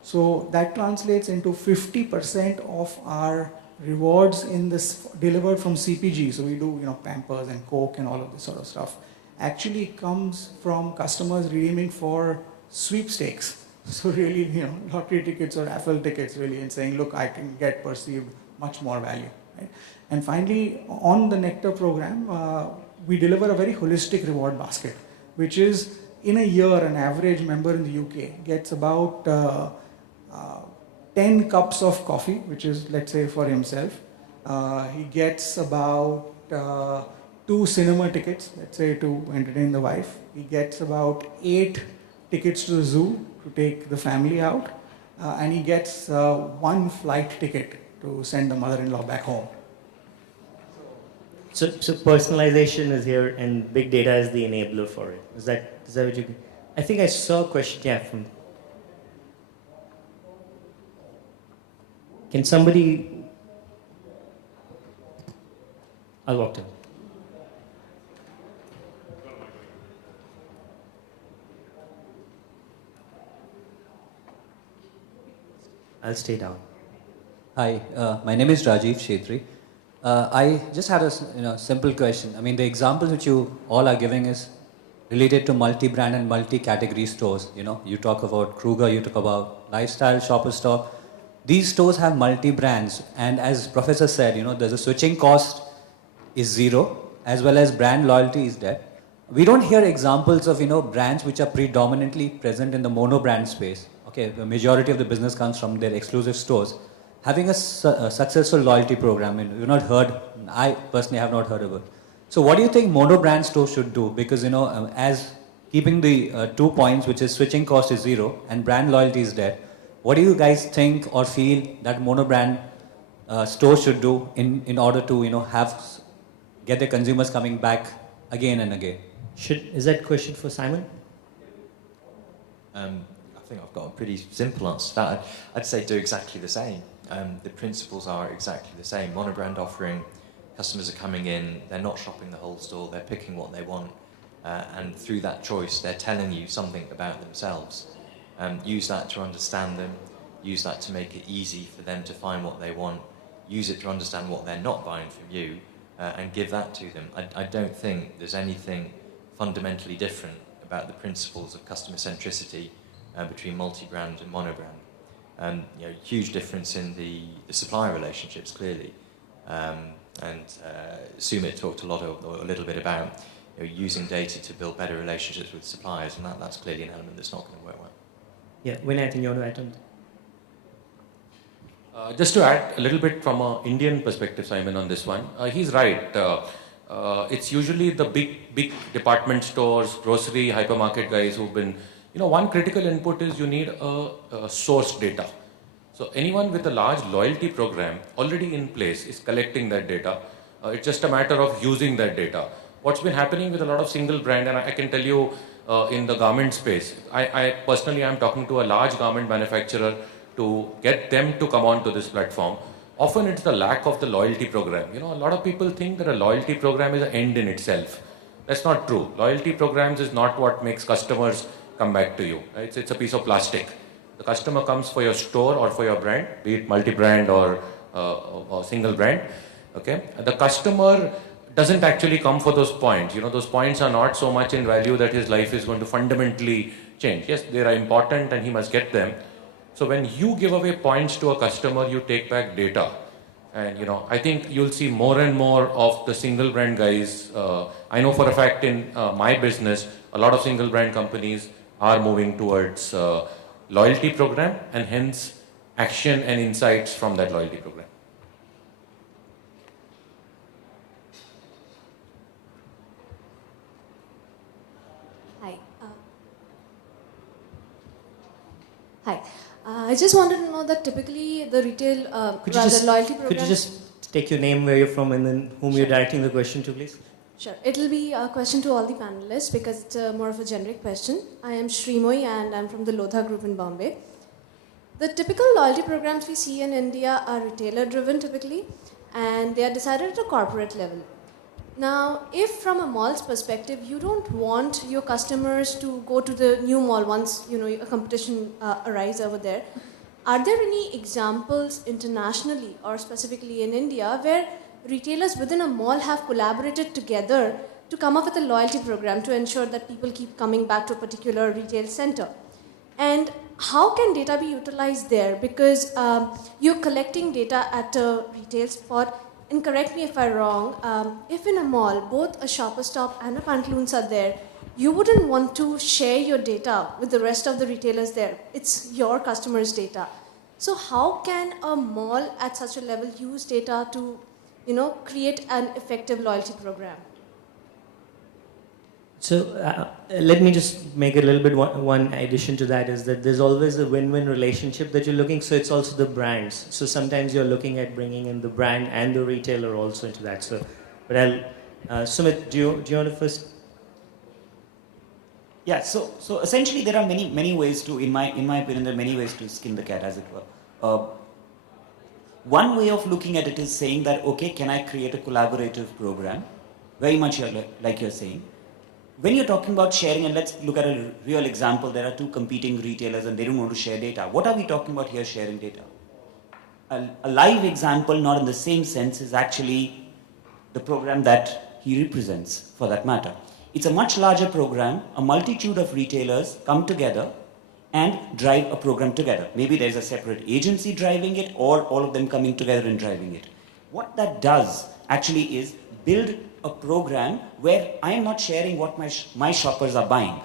So that translates into 50% of our rewards in this delivered from CPG. So we do, Pampers and Coke and all of this sort of stuff. Actually comes from customers redeeming for sweepstakes. So really, lottery tickets or raffle tickets really, and saying, look, I can get perceived much more value. Right? And finally, on the Nectar program, we deliver a very holistic reward basket, which is in a year, an average member in the UK gets about 10 cups of coffee, which is, let's say, for himself. He gets about 2 cinema tickets, let's say, to entertain the wife. He gets about 8 tickets to the zoo to take the family out. And he gets 1 flight ticket to send the mother-in-law back home. So personalization is here, and big data is the enabler for it. Is that what you? I think I saw a question. From. Can somebody? I'll walk to him. I'll stay down. Hi, my name is Rajiv Shetri. I just had a simple question. I mean, the examples which you all are giving is related to multi-brand and multi-category stores. You talk about Kruger, you talk about Lifestyle, Shopper Store. These stores have multi-brands, and as Professor said, there's a switching cost is zero, as well as brand loyalty is there. We don't hear examples of brands which are predominantly present in the mono-brand space. Okay, the majority of the business comes from their exclusive stores. Having a successful loyalty program, we've not heard, I personally have not heard of it. So what do you think mono-brand stores should do? Because, as keeping the 2 points, which is switching cost is zero and brand loyalty is there, what do you guys think or feel that mono-brand stores should do in order to, get the consumers coming back again and again? Is that question for Simon? I think I've got a pretty simple answer to that. I'd say do exactly the same. The principles are exactly the same. Monobrand offering, customers are coming in, they're not shopping the whole store, they're picking what they want, and through that choice, they're telling you something about themselves. Use that to understand them, use that to make it easy for them to find what they want, use it to understand what they're not buying from you, and give that to them. I don't think there's anything fundamentally different about the principles of customer centricity between multi-brand and monobrand. Huge difference in the supplier relationships, clearly. Sumit talked a little bit about using data to build better relationships with suppliers, and that's clearly an element that's not going to work well. Yeah, Vinay, I think you want to add something? Just to add a little bit from an Indian perspective, Simon, on this one, he's right. It's usually the big department stores, grocery, hypermarket guys who've been, one critical input is you need a source data. So anyone with a large loyalty program already in place is collecting that data. It's just a matter of using that data. What's been happening with a lot of single brand, and I can tell you in the garment space, I personally am talking to a large garment manufacturer to get them to come on to this platform. Often it's the lack of the loyalty program. A lot of people think that a loyalty program is an end in itself. That's not true. Loyalty programs is not what makes customers come back to you. Right? It's a piece of plastic. The customer comes for your store or for your brand, be it multi-brand or single brand. Okay, the customer doesn't actually come for those points. Those points are not so much in value that his life is going to fundamentally change. Yes, they are important and he must get them. So when you give away points to a customer, you take back data. And I think you'll see more and more of the single brand guys. I know for a fact in my business, a lot of single brand companies are moving towards loyalty program and hence action and insights from that loyalty program. Hi. I just wanted to know that typically the retail, loyalty program... Could you just take your name, where you're from, and then whom you're directing the question to, please? Sure. It'll be a question to all the panelists because it's more of a generic question. I am Shrimoy and I'm from the Lodha Group in Bombay. The typical loyalty programs we see in India are retailer driven typically, and they are decided at a corporate level. Now, if from a mall's perspective, you don't want your customers to go to the new mall once a competition arises over there, are there any examples internationally or specifically in India where retailers within a mall have collaborated together to come up with a loyalty program to ensure that people keep coming back to a particular retail center? And how can data be utilized there? Because you're collecting data at a retail spot. And correct me if I'm wrong, if in a mall, both a Shopper Stop and a Pantaloons are there, you wouldn't want to share your data with the rest of the retailers there. It's your customers' data. So how can a mall at such a level use data to, create an effective loyalty program? So let me just make a little bit one addition to that is that there's always a win-win relationship that you're looking. So it's also the brands. So sometimes you're looking at bringing in the brand and the retailer also into that. So, but Sumit, do you want to first? Yeah. So essentially, there are many ways to, in my opinion, there are many ways to skin the cat, as it were. One way of looking at it is saying that, okay, can I create a collaborative program? Very much like you're saying. When you're talking about sharing, and let's look at a real example, there are two competing retailers and they don't want to share data. What are we talking about here, sharing data? A live example, not in the same sense, is actually the program that he represents, for that matter. It's a much larger program. A multitude of retailers come together and drive a program together. Maybe there's a separate agency driving it, or all of them coming together and driving it. What that does actually is build a program where I am not sharing what my shoppers are buying,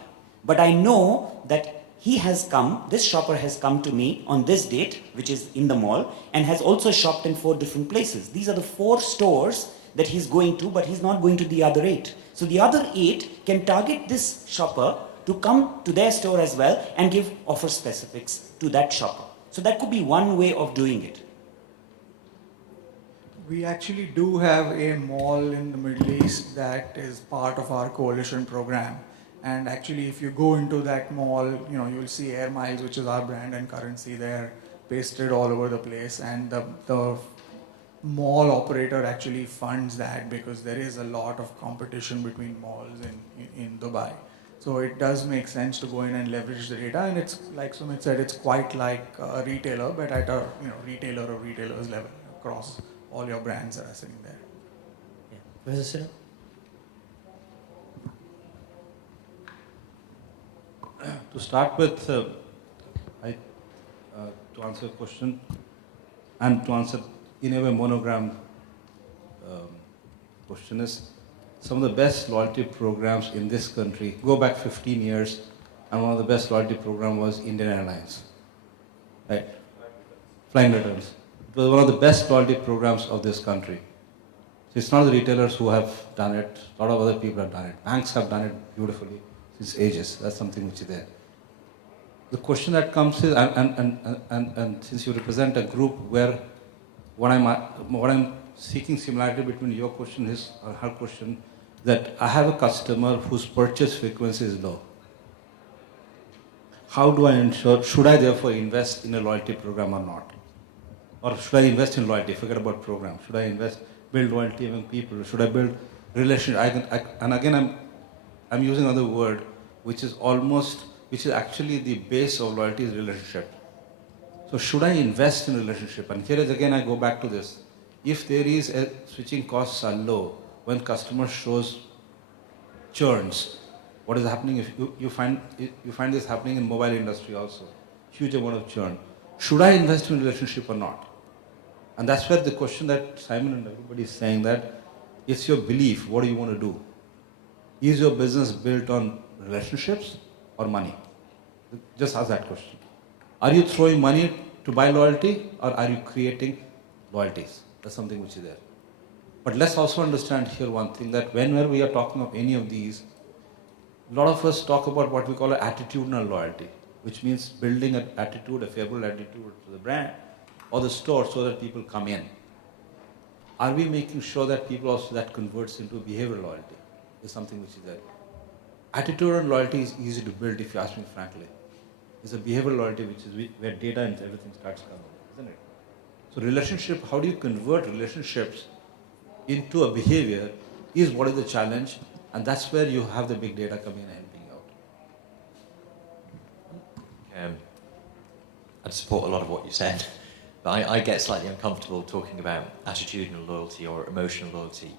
but I know that this shopper has come to me on this date, which is in the mall, and has also shopped in 4 different places. These are the 4 stores that he's going to, but he's not going to the other 8. So the other 8 can target this shopper to come to their store as well and give offer specifics to that shopper. So that could be one way of doing it. We actually do have a mall in the Middle East that is part of our coalition program. And actually, if you go into that mall, you'll see Air Miles, which is our brand and currency there, pasted all over the place. And the mall operator actually funds that because there is a lot of competition between malls in Dubai. So it does make sense to go in and leverage the data. And it's, like Sumit said, it's quite like a retailer, but at a retailer or retailers level across all your brands that are sitting there. Yeah. Professor Sinha? To start with, to answer the question, and to answer in a way monogram question is, some of the best loyalty programs in this country, go back 15 years, and one of the best loyalty program was Indian Airlines, right? Flying returns. It was one of the best loyalty programs of this country. So it's not the retailers who have done it, a lot of other people have done it. Banks have done it beautifully since ages. That's something which is there. The question that comes is, and since you represent a group where what I'm seeking similarity between your question or her question, that I have a customer whose purchase frequency is low. How do I ensure, should I therefore invest in a loyalty program or not? Or should I invest in loyalty? Forget about program. Should I build loyalty among people? Should I build relationship? And again, I'm using another word, which is actually the base of loyalty is relationship. So should I invest in relationship? And here is again, I go back to this. If there is switching costs are low, when customer shows churns, what is happening? If you find this happening in mobile industry also, huge amount of churn. Should I invest in relationship or not? And that's where the question that Simon and everybody is saying, that it's your belief, what do you want to do? Is your business built on relationships or money? Just ask that question. Are you throwing money to buy loyalty, or are you creating loyalties? That's something which is there. But let's also understand here one thing, that whenever we are talking of any of these, a lot of us talk about what we call an attitudinal loyalty, which means building an attitude, a favorable attitude to the brand or the store so that people come in. Are we making sure that people also that converts into behavioral loyalty? is something which is there. Attitude and loyalty is easy to build, if you ask me frankly. It's a behavioral loyalty which is where data and everything starts coming, isn't it? So relationship, how do you convert relationships into a behavior is what is the challenge, and that's where you have the big data coming and helping you out. I'd support a lot of what you said, but I get slightly uncomfortable talking about attitudinal loyalty or emotional loyalty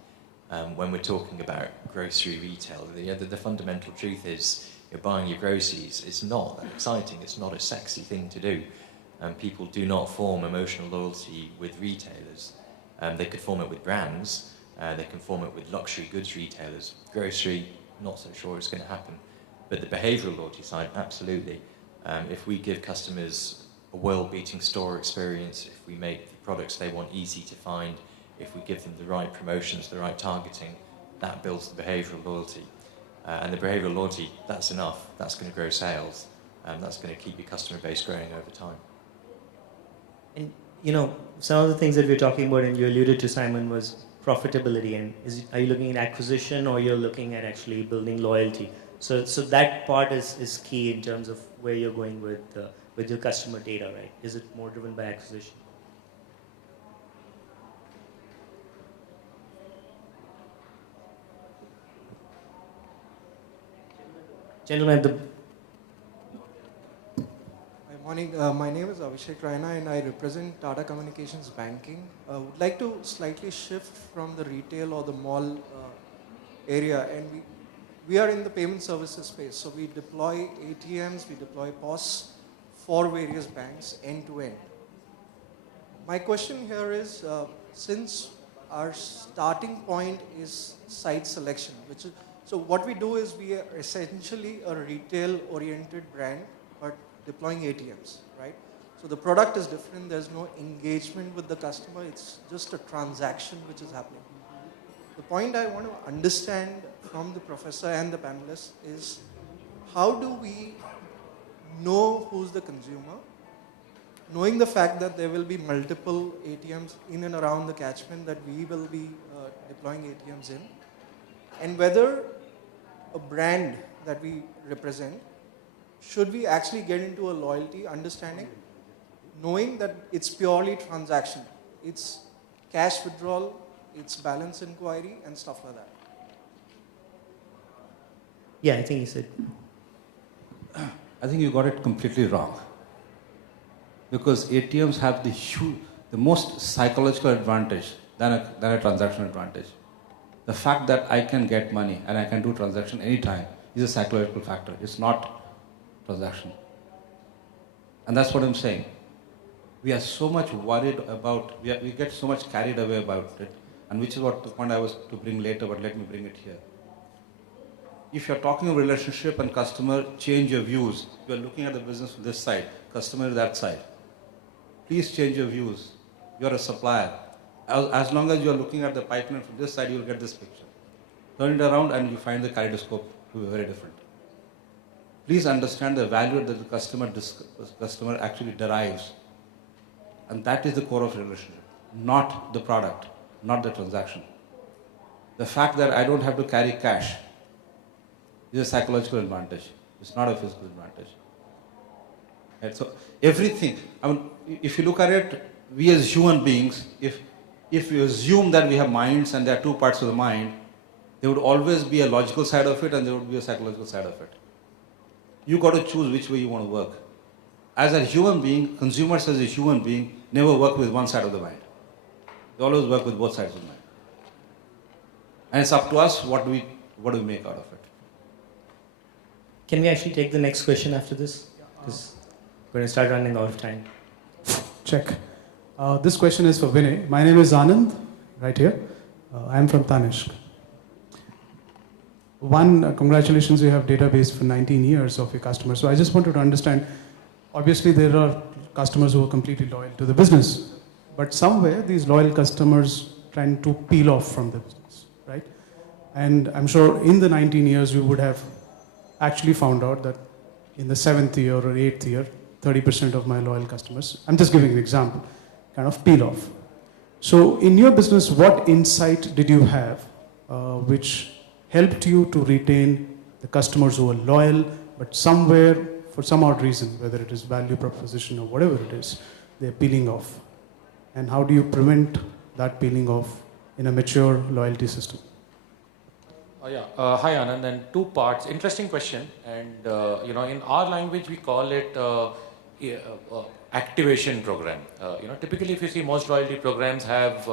when we're talking about grocery retail. The fundamental truth is you're buying your groceries. It's not that exciting. It's not a sexy thing to do. People do not form emotional loyalty with retailers. They could form it with brands. They can form it with luxury goods retailers. Grocery, not so sure it's going to happen. But the behavioural loyalty side, absolutely. If we give customers a world-beating store experience, if we make the products they want easy to find, if we give them the right promotions, the right targeting, that builds the behavioural loyalty. And the behavioural loyalty, that's enough. That's going to grow sales. That's going to keep your customer base growing over time. And, some of the things that we're talking about, and you alluded to, Simon, was profitability. And are you looking at acquisition, or you're looking at actually building loyalty? So that part is key in terms of where you're going with your customer data, right? Is it more driven by acquisition? Gentlemen, Hi, morning. My name is Abhishek Raina and I represent Tata Communications Banking. Would like to slightly shift from the retail or the mall area, and we are in the payment services space. So we deploy ATMs, we deploy POS for various banks end to end. My question here is, since our starting point is site selection, so what we do is we are essentially a retail-oriented brand, but deploying ATMs, right? So the product is different. There's no engagement with the customer. It's just a transaction which is happening. The point I want to understand from the professor and the panelists is, how do we know who's the consumer, knowing the fact that there will be multiple ATMs in and around the catchment that we will be deploying ATMs in, and whether a brand that we represent, should we actually get into a loyalty understanding, knowing that it's purely transaction, it's cash withdrawal, it's balance inquiry and stuff like that. Yeah, I think he said. I think you got it completely wrong. Because ATMs have the most psychological advantage than a transaction advantage. The fact that I can get money and I can do transaction anytime is a psychological factor. It's not transaction. And that's what I'm saying. We are so much worried about, we get so much carried away about it, and which is what the point I was to bring later, but let me bring it here. If you're talking of relationship and customer, change your views. You're looking at the business from this side, customer that side. Please change your views. You're a supplier. As long as you're looking at the pipeline from this side, you'll get this picture. Turn it around and you find the kaleidoscope to be very different. Please understand the value that the customer actually derives. And that is the core of relationship, not the product, not the transaction. The fact that I don't have to carry cash is a psychological advantage. It's not a physical advantage. And so everything, if you look at it, we as human beings, if you assume that we have minds and there are two parts of the mind, there would always be a logical side of it and there would be a psychological side of it. You got to choose which way you want to work. As a human being, consumers as a human being never work with one side of the mind. They always work with both sides of the mind. And it's up to us what do we make out of it. Can we actually take the next question after this? Because we're going to start running out of time. Check. This question is for Vinay. My name is Anand, right here. I'm from Tanishq. One, congratulations, you have database for 19 years of your customers. So I just wanted to understand, obviously there are customers who are completely loyal to the business, but somewhere these loyal customers tend to peel off from the business, right? And I'm sure in the 19 years you would have actually found out that in the 7th year or 8th year, 30% of my loyal customers, I'm just giving an example, kind of peel off. So in your business, what insight did you have which helped you to retain the customers who are loyal, but somewhere, for some odd reason, whether it is value proposition or whatever it is, they're peeling off? And how do you prevent that peeling off in a mature loyalty system? Hi Anand, and two parts. Interesting question. And in our language we call it activation program. Typically if you see most loyalty programs have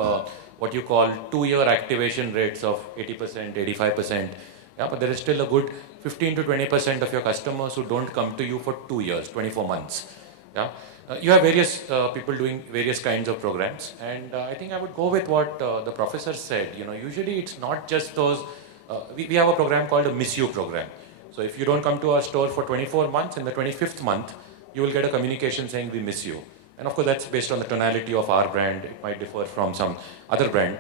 what you call 2-year activation rates of 80%, 85%. Yeah, but there is still a good 15 to 20% of your customers who don't come to you for 2 years, 24 months. Yeah. You have various people doing various kinds of programs, and I think I would go with what the professor said. Usually it's not just those. We have a program called a miss you program. So if you don't come to our store for 24 months, in the 25th month, you will get a communication saying we miss you. And of course that's based on the tonality of our brand. It might differ from some other brand.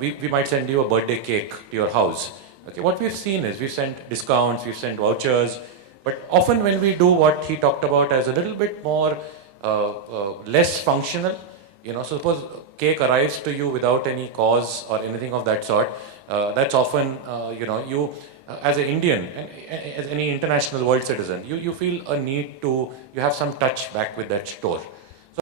We might send you a birthday cake to your house. Okay, what we've seen is we've sent discounts, we've sent vouchers, but often when we do what he talked about as a little bit more less functional, suppose cake arrives to you without any cause or anything of that sort, that's often, you as an Indian, as any international world citizen, you feel a need to, you have some touch back with that store.